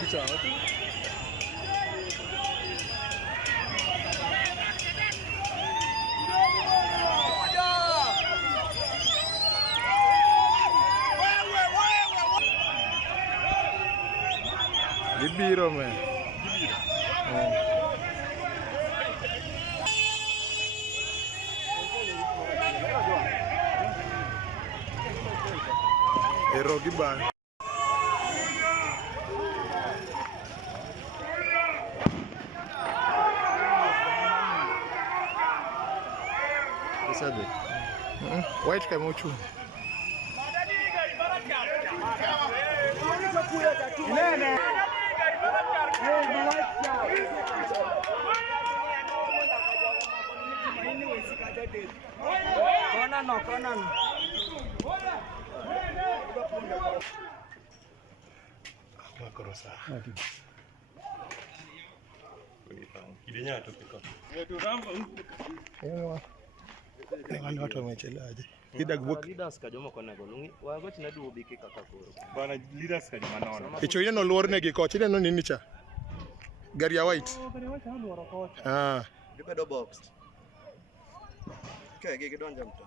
med cha. Gibiro men. Ero giba. Sabe? White kamochu. Nene. Konan. Makorosa. Kidenya tupika. Ni watu wamechelewaje? Leaders kajoma kona golungi. Wago tina duobi kika kakoro. Bana leaders kajoma naona. Icho ile no luor ne gi koch ile no nini cha? Gari ya white. Gari white no luor koch. Ah. Gibedo boxed. Okay, gigi donja mto.